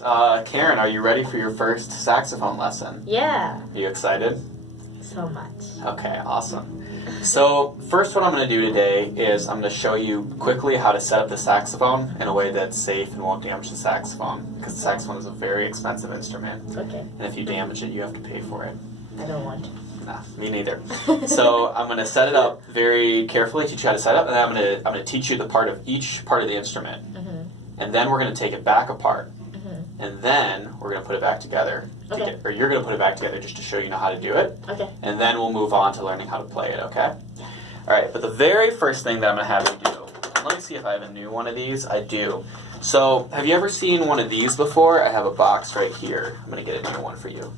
Karen, are you ready for your first saxophone lesson? Yeah. Are you excited? So much. Okay, awesome. So, first what I'm going to do today is I'm going to show you quickly how to set up the saxophone in a way that's safe and won't damage the saxophone, because the saxophone is a very expensive instrument. Okay. And if you damage it, you have to pay for it. I don't want to. Nah, me neither. So I'm going to set it up very carefully, teach you how to set it up, and then I'm going to teach you the part of each part of the instrument. Mm-hmm. And then we're going to take it back apart. Mm-hmm. And then we're going to put it back together. Okay. Or you're going to put it back together just to show you how to do it. Okay. And then we'll move on to learning how to play it, okay? Alright, but the very first thing that I'm going to have you do, let me see if I have a new one of these. I do. So, have you ever seen one of these before? I have a box right here. I'm going to get a new one for you.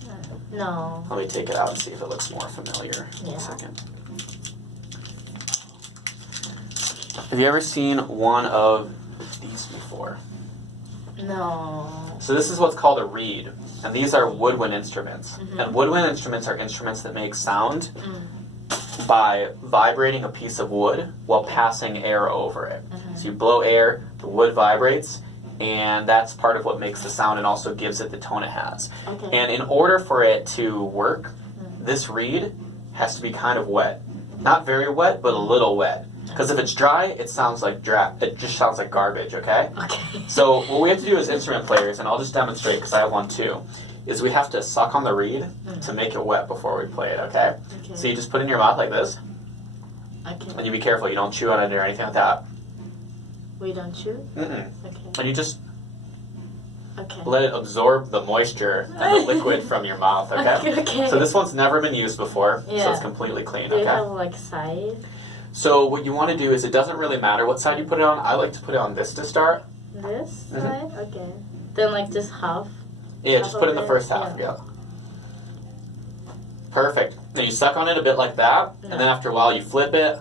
No. Let me take it out and see if it looks more familiar. Yeah. One second. Have you ever seen one of these before? No. So this is what's called a reed, and these are woodwind instruments. Mm-hmm. And woodwind instruments are instruments that make sound by vibrating a piece of wood while passing air over it. Mm-hmm. So you blow air, the wood vibrates, and that's part of what makes the sound and also gives it the tone it has. Okay. And in order for it to work, this reed has to be kind of wet. Not very wet, but a little wet. Because if it's dry, it sounds like it just sounds like garbage, okay? Okay. So what we have to do as instrument players, and I'll just demonstrate because I have one too, is we have to suck on the reed to make it wet before we play it, okay? Okay. So you just put it in your mouth like this, Okay. and you be careful, you don't chew on it or anything like that. We don't chew? Mm-mm. Okay. And you just Okay. let it absorb the moisture and the liquid from your mouth, okay? Okay. So this one's never been used before, so Yeah. it's completely clean, Do you okay? have like side? So what you want to do is it doesn't really matter what side you put it on. I like to put it on this to start. This Mhm. side? Okay. Then like just half? Yeah, just Half put it in of the it, first half, yeah. yeah. Perfect. Then you suck on it a bit like that, and then after a while you flip it,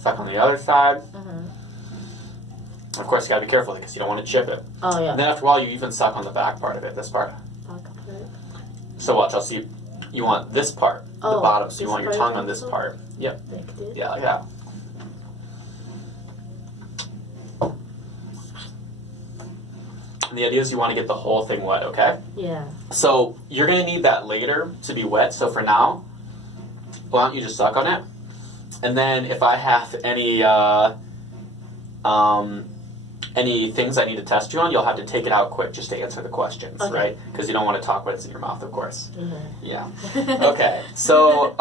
suck on the other side. Mm-hmm. Of course you gotta be careful because you don't want to chip it. Oh yeah. And then after a while you even suck on the back part of it, this part. Back part. So watch, I'll see. You want this part, the Oh, bottom, so you this want your part tongue on this also? part. Yep. Like this? Yeah, like that. And the idea is you want to get the whole thing wet, okay? Yeah. So you're going to need that later to be wet. So for now, why don't you just suck on it? And then if I have any things I need to test you on, you'll have to take it out quick just to answer the questions, Okay. right? Because you don't want to talk when it's in your mouth, of course. Yeah. Yeah. Okay. So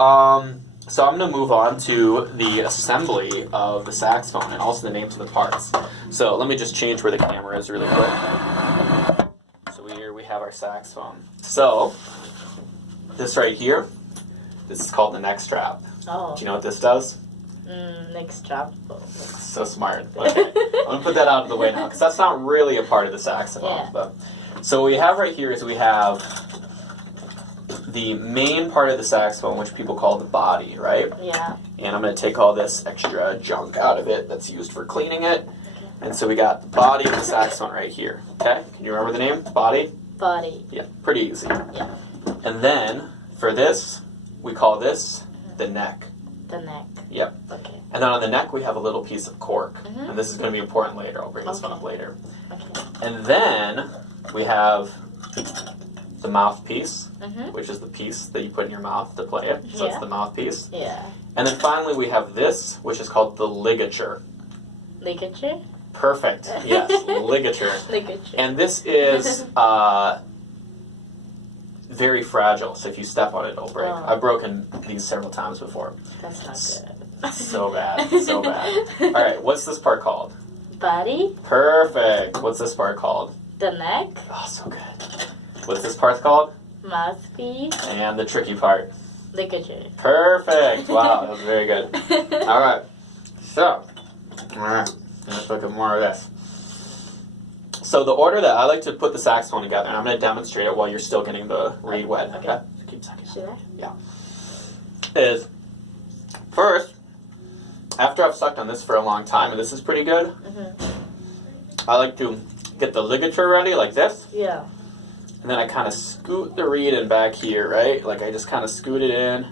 so I'm going to move on to the assembly of the saxophone and also the names of the parts. So let me just change where the camera is really quick. So here we have our saxophone. So this right here, this is called the neck strap. Oh. Do you know what this does? Next strap. So smart. Okay. I'm going to put that out of the way now because that's not really a part of the saxophone. Yeah. But, so what we have right here is we have the main part of the saxophone, which people call the body, right? Yeah. And I'm going to take all this extra junk out of it that's used for cleaning it. And so we got the body of the saxophone right here. Okay? Can you remember the name? Body? Body. Yeah, pretty easy. Yeah. And then for this, we call this the neck. The neck. Yep. Okay. And then on the neck, we have a little piece of cork. Mhm. And this is going to be important later. I'll bring this one up later. Okay. And then we have the mouthpiece, Mhm. which is the piece that you put in your mouth to play it. So Yeah. that's the mouthpiece. Yeah. And then finally, we have this, which is called the ligature. Ligature? Perfect. Yes, ligature. Ligature. And this is very fragile, so if you step on it, it'll break. Oh. I've broken these several times before. That's not good. So bad, so bad. All right, what's this part called? Body? Perfect. What's this part called? The neck? Oh, so good. What's this part called? Mouthpiece? And the tricky part. Ligature. Perfect. Wow, that was very good. All right. So, let's look at more of this. So the order that I like to put the saxophone together, and I'm going to demonstrate it while you're still getting the reed wet. Okay. Keep sucking. Should I? Yeah. Is first, after I've sucked on this for a long time, and this is pretty good, I like to get the ligature ready like this. Yeah. And then I kind of scoot the reed in back here, right? Like I just kind of scoot it in.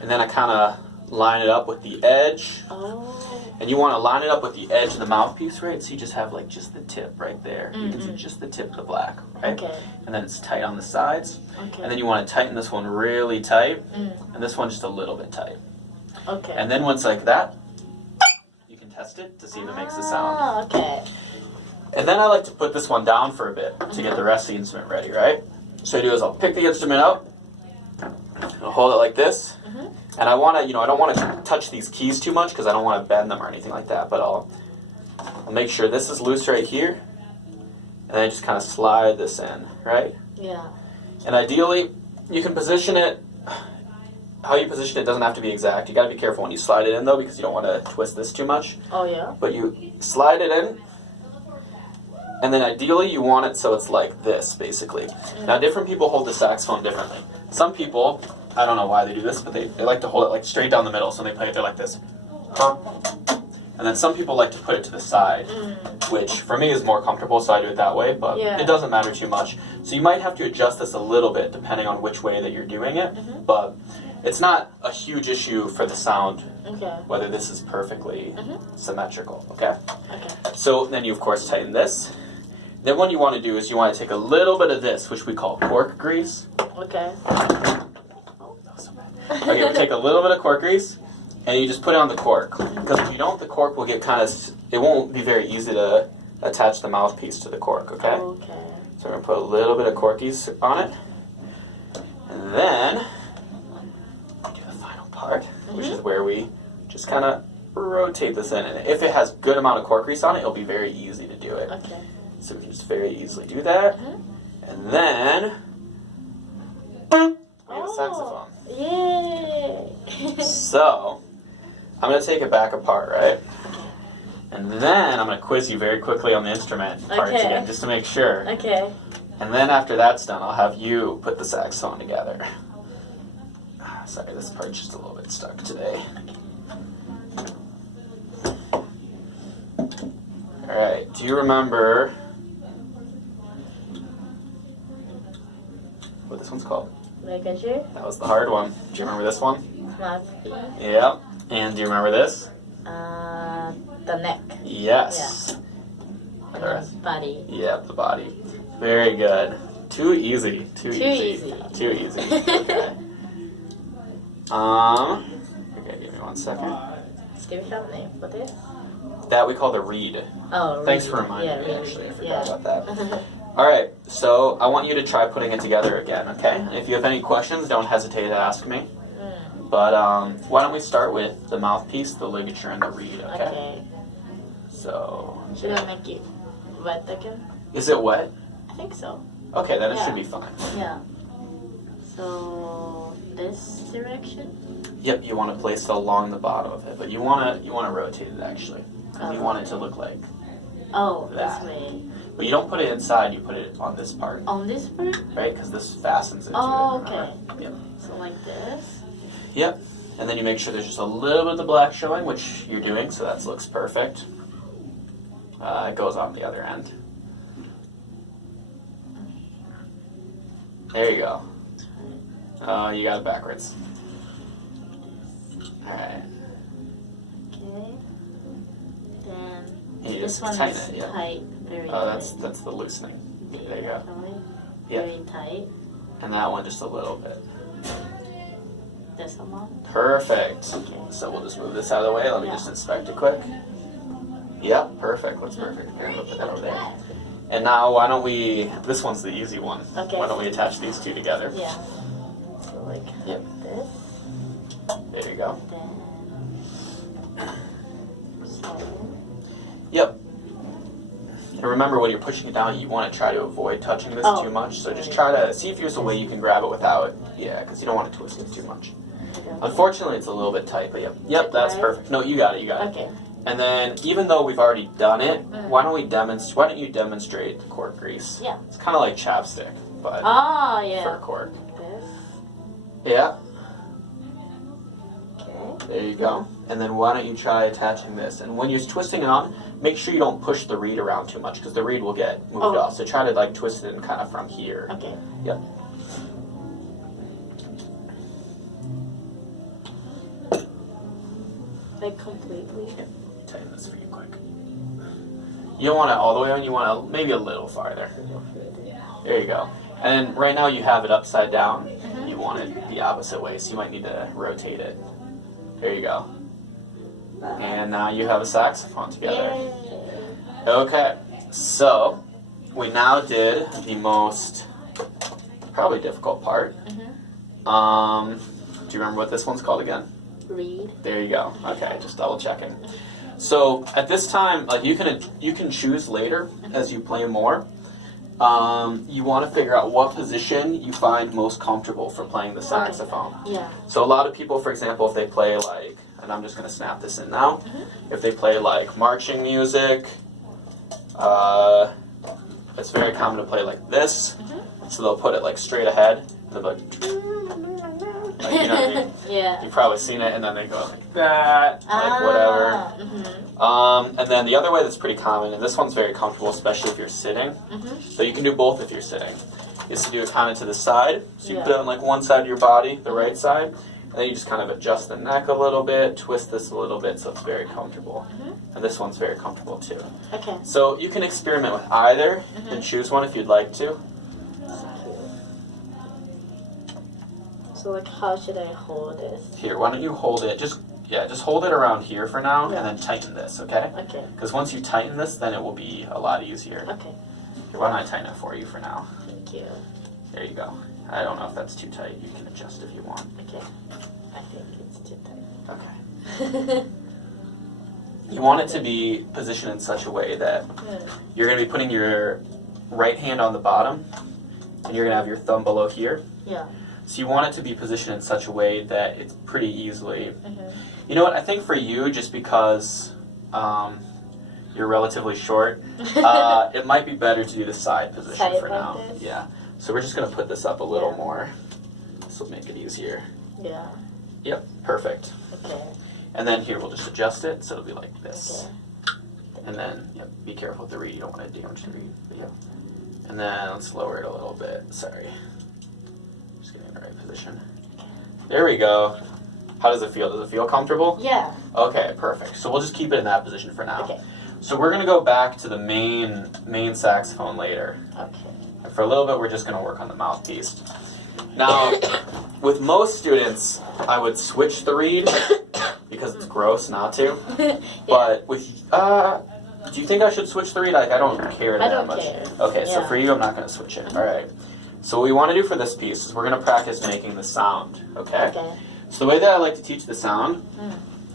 And then I kind of line it up with the edge. Oh. And you want to line it up with the edge of the mouthpiece, right? So you just have like just the tip right there. You can see just the tip of the black, right? Okay. And then it's tight on the sides. Okay. And then you want to tighten this one really tight, and this one just a little bit tight. Okay. And then once like that, you can test it to see if it makes a sound. Ah, okay. And then I like to put this one down for a bit to get the rest of the instrument ready, right? So what I do is I'll pick the instrument up, I'll hold it like this, and I want to, I don't want to touch these keys too much because I don't want to bend them or anything like that, but I'll make sure this is loose right here, and then just kind of slide this in, right? Yeah. And ideally, you can position it, how you position it doesn't have to be exact. You got to be careful when you slide it in though because you don't want to twist this too much. Oh yeah? But you slide it in, and then ideally you want it so it's like this, basically. Now different people hold the saxophone differently. Some people, I don't know why they do this, but they like to hold it like straight down the middle, so they play it there like this. And then some people like to put it to the side, which for me is more comfortable, so I do it that way, but it doesn't matter too much. So you might have to adjust this a little bit depending on which way that you're doing it, but it's not a huge issue for the sound, whether this is perfectly symmetrical, okay? So then you of course tighten this. Then what you want to do is you want to take a little bit of this, which we call cork grease. Okay. Oh, that was so bad. Okay, we take a little bit of cork grease, and you just put it on the cork. Because if you don't, the cork will get it won't be very easy to attach the mouthpiece to the cork, okay? Okay. So we're going to put a little bit of cork grease on it. And then, do the final part, which is where we just kind of rotate this in. And if it has good amount of cork grease on it, it'll be very easy to do it. Okay. So we can just very easily do that. And then, boom, we have a saxophone. Yay! So, I'm going to take it back apart, right? And then I'm going to quiz you very quickly on the instrument parts again, just to make sure. Okay. And then after that's done, I'll have you put the saxophone together. Sorry, this part's just a little bit stuck today. Alright, do you remember what this one's called? Ligature? That was the hard one. Do you remember this one? Mouthpiece? Yep. And do you remember this? The neck. Yes. And the body. Yep, the body. Very good. Too easy. Too easy. Too easy. Okay. Okay, give me 1 second. Do we have a name for this? That we call the reed. Oh, Thanks for reminding me, actually. I forgot about that. Alright, so I want you to try putting it together again, okay? If you have any questions, don't hesitate to ask me. But why don't we start with the mouthpiece, the ligature, and the reed, okay? So... Should I make it wet again? Is it wet? I think so. Okay, then it should be fine. Yeah. So, this direction? Yep, you want to place it along the bottom of it, but you want to rotate it, actually. You want it to look like that. This way. But you don't put it inside, you put it on this part. On this part? Right, because this fastens into it. Okay. Yep. So like this? Yep. And then you make sure there's just a little bit of the black showing, which you're doing, so that looks perfect. It goes on the other end. There you go. You got it backwards. Alright. Okay. Then You this just one tighten is it, yeah. tight, very That's the loosening. Okay, there you go. tight. Very tight. And that one just a little bit. This amount. Perfect. Okay. So we'll just move this out of the way. Let me just inspect it quick. Yep, perfect. Looks perfect. Here, we'll put that over there. And now why don't we, this one's the easy one. Okay. Why don't we attach these two together? Yeah. So like this. There you go. Then so Yep. And remember, when you're pushing it down, you want to try to avoid touching this too much. So just try to see if there's a way you can grab it without, because you don't want to twist it too much. Unfortunately, it's a little bit tight, but yep, that's perfect. No, you got it, Okay. And then, even though we've already done it, why don't you demonstrate the cork grease? Yeah. It's kind of like chapstick, but for cork. This. Yeah. Okay. There you go. And then why don't you try attaching this? And when you're twisting it on, make sure you don't push the reed around too much because the reed will get moved off. So try to like twist it in kind of from here. Okay. Yep. Like completely. Yeah, let me tighten this for you quick. You don't want it all the way on, you want it maybe a little farther. There you go. And right now you have it upside down. You want it the opposite way, so you might need to rotate it. There you go. And now you have a saxophone together. Yay. Okay, so we now did the most probably difficult part. Do you remember what this one's called again? Read. There you go. Okay, just double checking. So at this time, like you can choose later as you play more. You want to figure out what position you find most comfortable for playing the saxophone. Yeah. So a lot of people, for example, if they play like, and I'm just going to snap this in now, if they play like marching music, it's very common to play like this. So they'll put it like straight ahead. And they'll be like, you know what I mean? Yeah. You've probably seen it, and then they go like that, like whatever. And then the other way that's pretty common, and this one's very comfortable, especially if you're sitting. So you can do both if you're sitting. Is to do it kind of to the side. So you put it on like one side of your body, the right side, and then you just kind of adjust the neck a little bit, twist this a little bit, so it's very comfortable. And this one's very comfortable too. Okay. So you can experiment with either and choose one if you'd like to. So like, how should I hold this? Here, why don't you hold it? Just hold it around here for now, Yeah. and then tighten this, okay? Okay. Because once you tighten this, then it will be a lot easier. Okay. Here, why don't I tighten it for you for now? Thank you. There you go. I don't know if that's too tight. You can adjust if you want. Okay. I think it's too tight. Okay. You want it to be positioned in such a way that you're going to be putting your right hand on the bottom, and you're going to have your thumb below here. Yeah. So you want it to be positioned in such a way that it's pretty easily. You know what? I think for you, just because you're relatively short, it might be better to do the side position Side for like now. this? Yeah. So we're just going to put this up a little Yeah. more. This will make it easier. Yeah. Yep. Perfect. Okay. And then here we'll just adjust it so it'll be like this. Okay. And then be careful with the reed. You don't want to damage the reed. But yeah. And then let's lower it a little bit. Sorry. Just getting in the right position. There we go. How does it feel? Does it feel comfortable? Yeah. Okay, perfect. So we'll just keep it in that position for now. Okay. So we're gonna go back to the main saxophone later. Okay. And for a little bit, we're just gonna work on the mouthpiece. Now, with most students, I would switch the reed because it's gross not to. Yeah. But with do you think I should switch the reed? Like, I don't care that I don't much. care. Okay, so Yeah. for you, I'm not gonna switch it. All right. So what we want to do for this piece is we're gonna practice making the sound. Okay. Okay. So the way that I like to teach the sound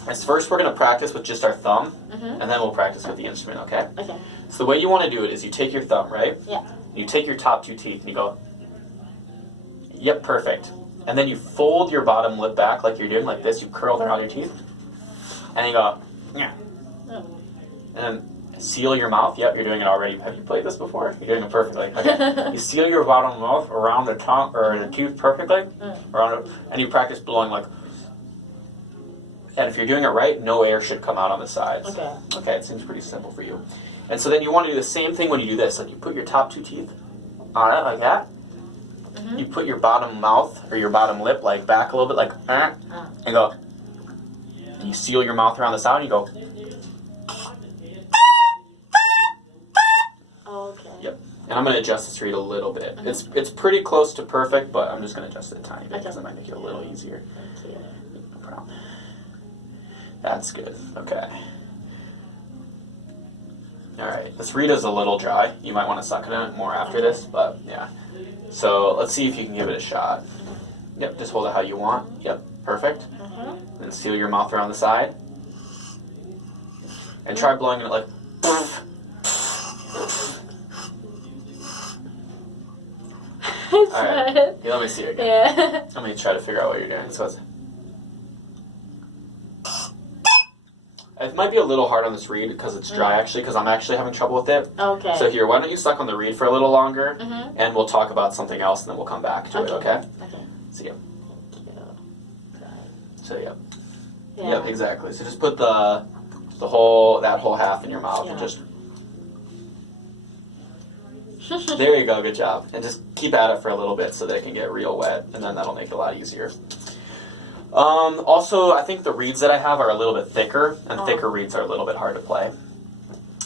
is first we're going to practice with just our thumb, and then we'll practice with the instrument, okay? Okay. So the way you want to do it is you take your thumb, right? Yeah. You take your top two teeth and you go, yep, perfect. And then you fold your bottom lip back like you're doing, like this. You curl around your teeth. And you go, yeah. And then seal your mouth. Yep, you're doing it already. Have you played this before? You're doing it perfectly. Okay. You seal your bottom mouth around the tongue or the teeth perfectly, around it, and you practice blowing like. And if you're doing it right, no air should come out on the sides. Okay. Okay, it seems pretty simple for you. And so then you want to do the same thing when you do this. Like you put your top two teeth on it like that. You put your bottom mouth or your bottom lip like back a little bit, like and go. And you seal your mouth around the sound. And you go. Okay. Yep. And I'm going to adjust this reed a little bit. It's pretty close to perfect, but I'm just going to adjust it a tiny bit because it might make it a little easier. Thank you. No problem. That's good. Okay. Alright. This reed is a little dry. You might want to suck it in more after this, but yeah. So let's see if you can give it a shot. Yep, just hold it how you want. Yep, perfect. Then seal your mouth around the side. And try blowing it like... Alright, yeah, let me see it again. Yeah. Let me try to figure out what you're doing. So it's... It might be a little hard on this reed because it's dry actually, because I'm actually having trouble with it. Okay. So here, why don't you suck on the reed for a little longer, and we'll talk about something else, and then we'll come back to it, okay? Okay. So, yep. Thank you. So, yep. Yeah. Yep, exactly. So just put that whole half in your mouth and just... There you go, good job. And just keep at it for a little bit so that it can get real wet, and then that'll make it a lot easier. Also, I think the reeds that I have are a little bit thicker, and thicker reeds are a little bit hard to play.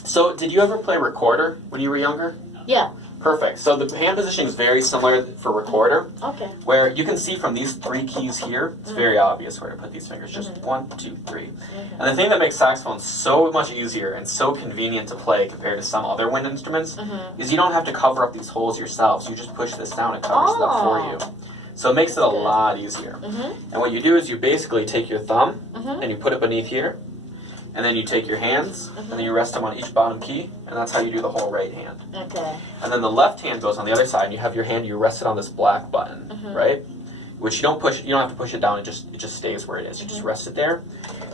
So, did you ever play recorder when you were younger? Yeah. Perfect. So the hand positioning is very similar for recorder. Okay. Where you can see from these 3 keys here, it's very obvious where to put these fingers. Just 1, 2, 3. And the thing that makes saxophone so much easier and so convenient to play compared to some other wind instruments is you don't have to cover up these holes yourselves. You just push this down and covers it up for you. So it makes it a lot easier. And what you do is you basically take your thumb and you put it beneath here. And then you take your hands, and then you rest them on each bottom key, and that's how you do the whole right hand. Okay. And then the left hand goes on the other side, and you have your hand, you rest it on this black button, right? Which you don't push, you don't have to push it down, it just stays where it is. You just rest it there,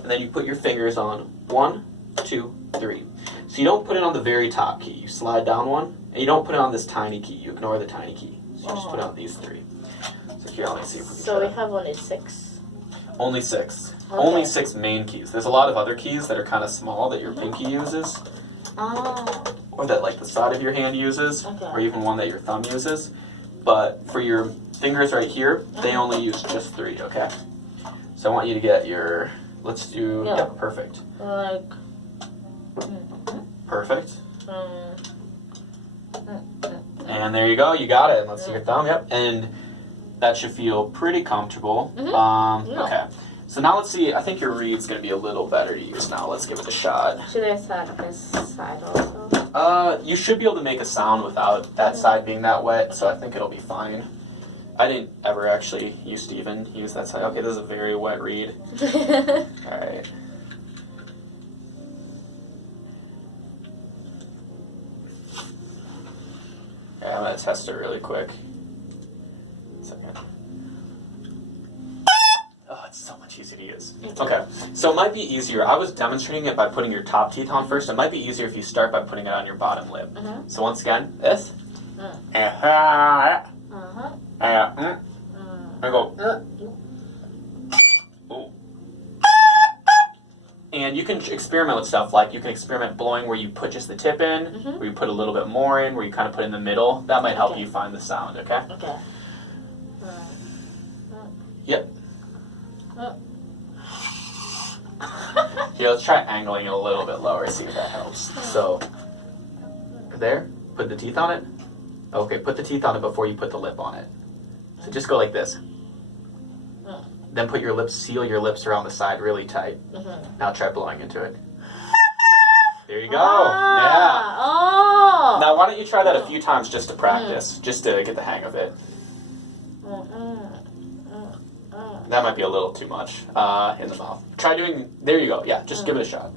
and then you put your fingers on 1, 2, 3. So you don't put it on the very top key, you slide down one, and you don't put it on this tiny key, you ignore the tiny key. So you just put it on these 3. So here, let me see if we can So try. we have only 6? Only 6. Okay. Only 6 main keys. There's a lot of other keys that are kind of small that your pinky uses, Oh. or that like the side of your hand uses, or even one that your thumb uses. But for your fingers right here, they only use just 3, okay? So I want you to get your, let's do, Yeah. yeah, perfect. Like. Perfect. And there you go, you got it. And let's see your thumb, yep. And that should feel pretty comfortable. Okay. So now let's see, I think your reed's going to be a little better to use now. Let's give it a shot. Should I start this side also? You should be able to make a sound without that side being that wet, so I think it'll be fine. I didn't ever actually used to even use that side. Okay, this is a very wet reed. Alright. Okay, I'm going to test it really quick. Second. Oh, it's so much easier to use. Okay, so it might be easier. I was demonstrating it by putting your top teeth on first. It might be easier if you start by putting it on your bottom lip. So once again, this. I go. Ooh. And you can experiment with stuff like you can experiment blowing where you put just the tip in, where you put a little bit more in, where you kind of put in the middle. That might help you find the sound, okay? Okay. Yep. Here, let's try angling it a little bit lower, see if that helps. So, there, put the teeth on it. Okay, put the teeth on it before you put the lip on it. So just go like this. Then put your lips, seal your lips around the side really tight. Now try blowing into it. There you go. Yeah. Oh. Now why don't you try that a few times just to practice, just to get the hang of it. That might be a little too much in the mouth. Try doing, there you go. Yeah, just give it a shot.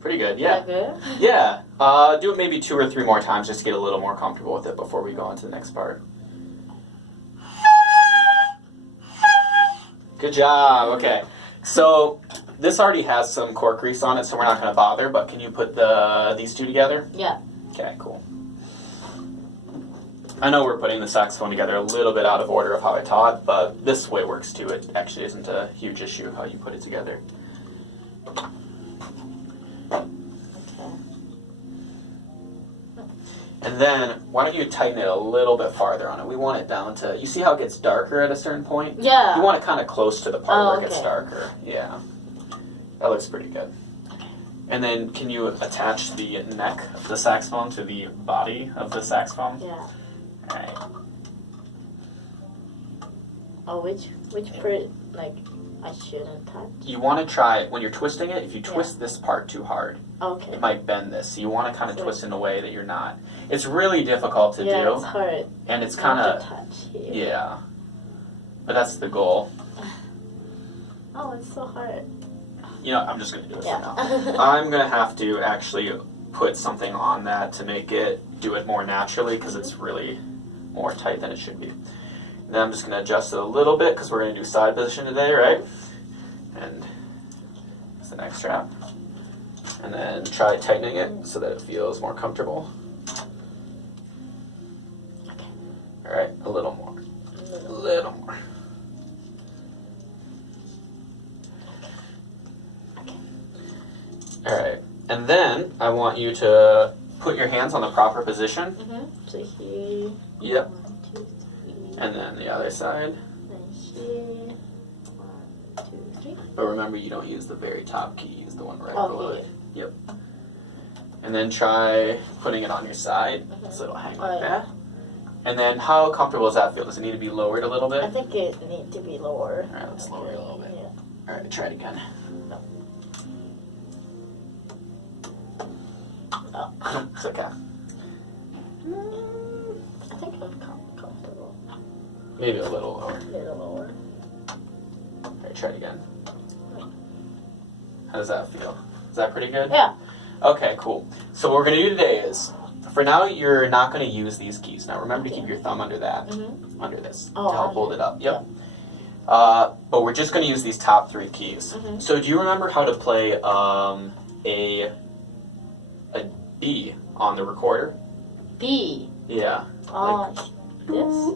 Pretty good, yeah. Good? Yeah. Do it maybe 2 or 3 more times just to get a little more comfortable with it before we go on to the next part. Good job. Okay. So this already has some cork grease on it, so we're not going to bother, but can you put these 2 together? Yeah. Okay, cool. I know we're putting the saxophone together a little bit out of order of how I taught, but this way works too. It actually isn't a huge issue how you put it together. And then, why don't you tighten it a little bit farther on it? We want it down to, you see how it gets darker at a certain point? Yeah. You want it kind of close to the part where it gets okay. darker. Yeah. That looks pretty good. And then, can you attach the neck of the saxophone to the body of the saxophone? Yeah. Alright. Oh, which part, like, I shouldn't touch? You want to try, when you're twisting it, if you twist this part too hard, Okay. it might bend this. So you want to kind of twist in a way that you're not. It's really difficult to Yeah, do. it's hard. And it's kind Not of, to touch here. yeah. But that's the goal. Oh, it's so hard. You know, I'm just going to do it Yeah. for now. I'm going to have to actually put something on that to make it do it more naturally because it's really more tight than it should be. And then I'm just going to adjust it a little bit because we're going to do side position today, right? And it's the neck strap. And then try tightening it so that it feels more comfortable. Alright, a little more. A little more. Alright, and And then I want you to put your hands on the proper position. So here. Yep. 1, 2, 3. And then the other side. Then here. 1, 2, 3. But remember, you don't use the very top key. Use the one right Oh, below here. it. Yep. And then try putting it on your side, so it'll hang like that. And then how comfortable does that feel? Does it need to be lowered a little bit? I think it needs to be lower. Alright, let's lower it a little bit. Yeah. Alright, try it again. Oh. It's okay. I think I'm comfortable. Maybe a little lower. A little lower. Alright, try it again. How does that feel? Is that pretty good? Yeah. Okay, cool. So what we're going to do today is, for now, you're not going to use these keys. Now remember to keep your thumb under that, under this, to help hold it up. Yep. But we're just going to use these top 3 keys. So do you remember how to play a B on the recorder? B. Yeah. This?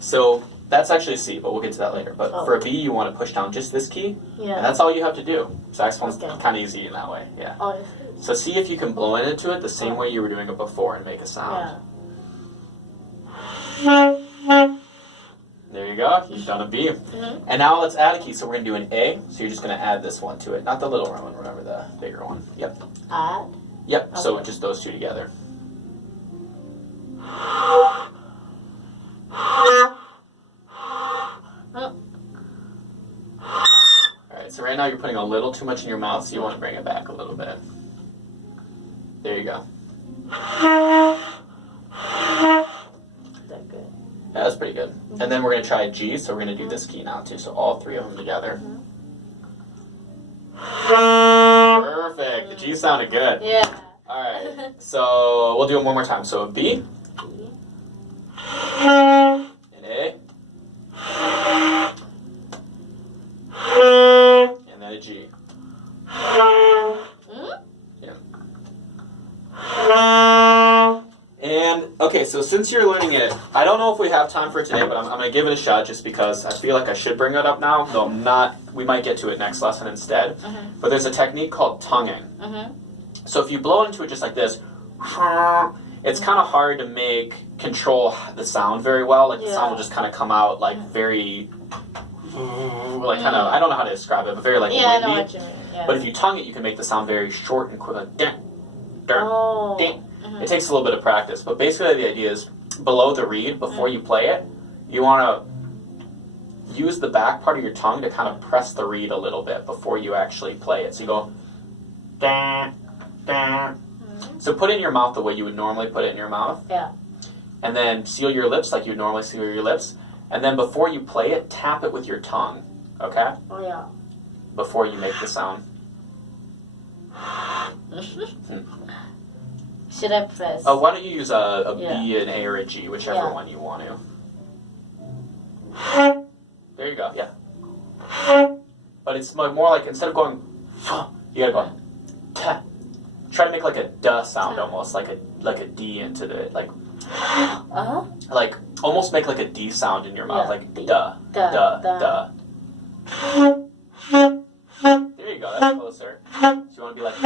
So that's actually C, but we'll get to that later. But Oh. for a B, you want to push down just this key, Yeah. and that's all you have to do. Saxophone's Okay. kind of easy in that way. Yeah. Oh, So see if you can blow into it the same way you were doing it before and make a sound. yeah. There you go. You've done a B. And now let's add a key. So we're going to do an A. So you're just going to add this one to it. Not the little one. Remember the bigger one. Yep. Add. Yep. So Okay. just those 2 together. Alright, so right now you're putting a little too much in your mouth, so you want to bring it back a little bit. There you go. Is that good? Yeah, that's pretty good. And then we're going to try G, so we're going to do this key now too. So all 3 of them together. Perfect. The G sounded good. Yeah. Alright, so we'll do it one more time. So a B, B. an A, and then a G. And, okay, so since you're learning it, I don't know if we have time for it today, but I'm going to give it a shot just because I feel like I should bring it up now, though I'm not. We might get to it next lesson instead. But there's a technique called tonguing. So if you blow into it just like this, it's kind of hard to control the sound very well. Like the sound will just kind of come out like very, like kind of, I don't know how to describe it, but very like Yeah, I windy. know what you mean. Yeah. But if you tongue it, you can make the sound very short and quick, like ding, ding, Oh. ding. It takes a little bit of practice, but basically the idea is below the reed, before you play it, you want to use the back part of your tongue to kind of press the reed a little bit before you actually play it. So you go, da, da. So put it in your mouth the way you would normally put it in your mouth. Yeah. And then seal your lips like you would normally seal your lips. And then before you play it, tap it with your tongue, okay? Oh, yeah. Before you make the sound. Should I press? Oh, why don't you use a Yeah. B, an A, or a G, whichever Yeah. one you want to. There you go, yeah. But it's more like, instead of going, you gotta go, ta. Try to make like a duh sound almost, like a D into the, like almost make like a D sound in your mouth, Yeah. like duh, duh, Duh, duh, duh. There you go, that's closer. So you want to be like,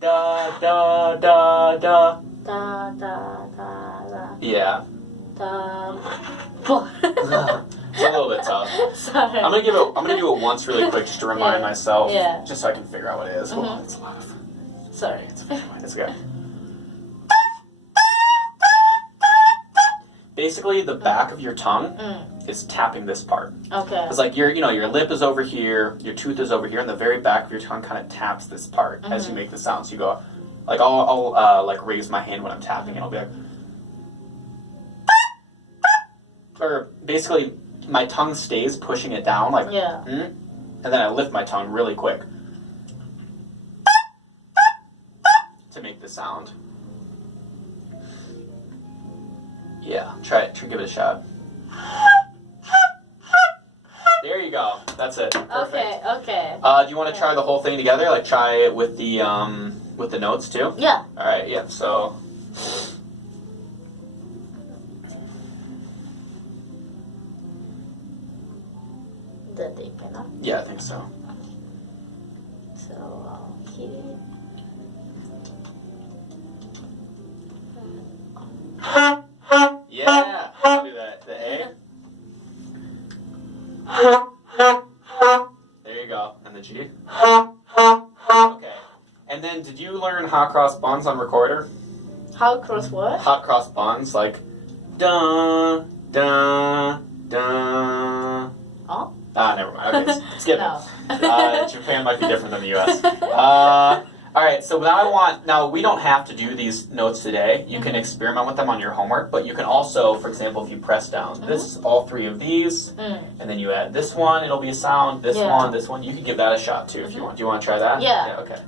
da, da, da, da. Da, da, da, da. Yeah. Da. It's a little bit tough. Sorry. I'm gonna do it once really quick just to remind Yeah. myself, Yeah. just so I can figure out what it is. Oh, it's a lot of. Sorry. It's okay. Basically, the back of your tongue is tapping this part. Okay. It's like your lip is over here, your tooth is over here, and the very back of your tongue kind of taps this part as you make the sound. So you go, like I'll like raise my hand when I'm tapping, and I'll be like, or basically my tongue stays pushing it down, like, Yeah. and then I lift my tongue really quick to make the sound. Yeah, try it. Give it a shot. There you go. That's it. Perfect. Okay. Okay. Do you want to try the whole thing together? Like try it with the notes too? Yeah. All right. Yeah. So. The deep enough. Yeah, I think so. So here. Yeah. I'll do that. The A. There you go. And the G. Okay. And then, did you learn hot cross buns on recorder? How cross what? Hot cross buns, like da da da. Oh? Ah, never mind. Okay, skip No. it. Japan might be different than the U.S. All right, so now we don't have to do these notes today. You can experiment with them on your homework, but you can also, for example, if you press down this, all three of these, and then you add this one, it'll be a sound, this one, you can give that a shot too if you want. Do you want to try that? Yeah. Okay.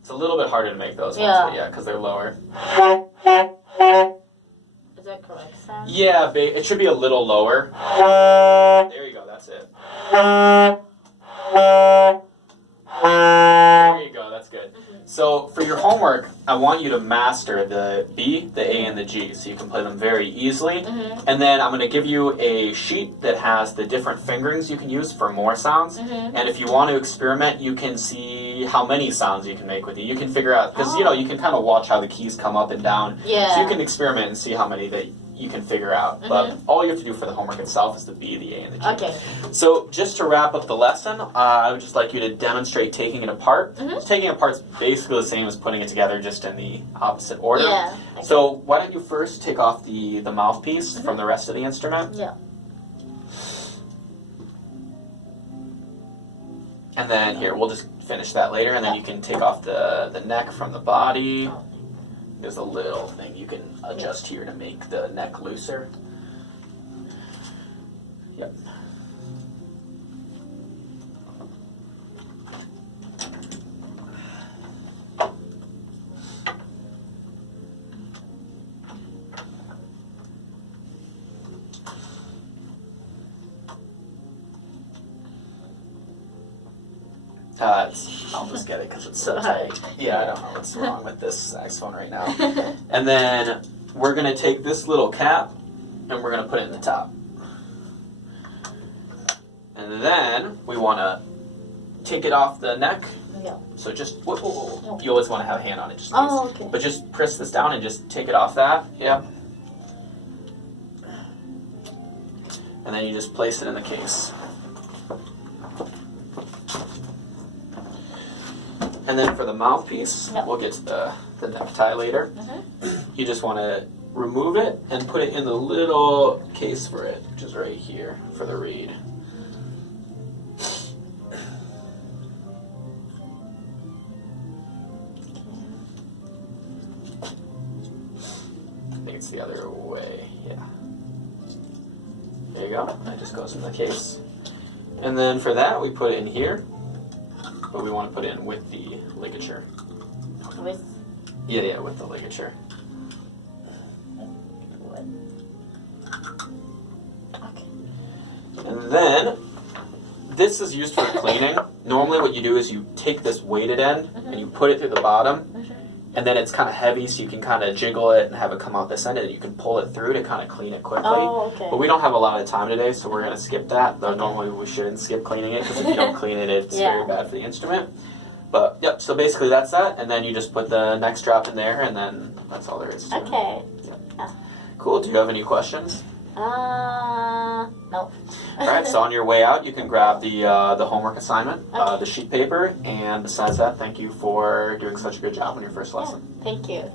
It's a little bit harder to make those ones, but yeah, because they're lower. Is that correct sound? Yeah, it should be a little lower. There you go, that's it. There you go, that's good. So for your homework, I want you to master the B, the A, and the G, so you can play them very easily. And then I'm going to give you a sheet that has the different fingerings you can use for more sounds. And if you want to experiment, you can see how many sounds you can make with it. You can figure out, because you can kind of watch how the keys come up and down. Yeah. So you can experiment and see how many that you can figure out. But all you have to do for the homework itself is the B, the A, and the G. Okay. So just to wrap up the lesson, I would just like you to demonstrate taking it apart. Taking it apart is basically the same as putting it together, just in the opposite order. Yeah. Okay. So why don't you first take off the mouthpiece from the rest of the instrument? Yeah. And then here, we'll just finish that later, and then you can take off the neck from the body. There's a little thing you can adjust here to make the neck looser. Yep. I'll just get it because it's so tight. Yeah, I don't know what's wrong with this saxophone right now. And then we're going to take this little cap and we're going to put it in the top. And then we want to take it off the neck. Yeah. So just, whoa. You always want to have a hand on it, just in case. Oh, okay. But just press this down and just take it off that. Yep. And then you just place it in the case. And then for the mouthpiece, we'll get to the necktie later. You just want to remove it and put it in the little case for it, which is right here for the reed. I think it's the other way, yeah. There you go, that just goes in the case. And then for that, we put it in here. But we want to put it in with the ligature. With? Yeah, with the ligature. What? Okay. And then, this is used for cleaning. Normally what you do is you take this weighted end and you put it through the bottom. And then it's kind of heavy, so you can kind of jiggle it and have it come out this end, and you can pull it through to kind of clean it quickly. Oh, okay. But we don't have a lot of time today, so we're going to skip that. Though normally we shouldn't skip cleaning it, because if you don't clean it, it's very bad for the instrument. But, yep, so basically that's that. And then you just put the neck strap in there, and then that's all there is to it. Okay. Yep. Yeah. Cool. Do you have any questions? No. All right, so on your way out, you can grab the homework assignment, the sheet paper, and besides that, thank you for doing such a good job on your first lesson. Thank you.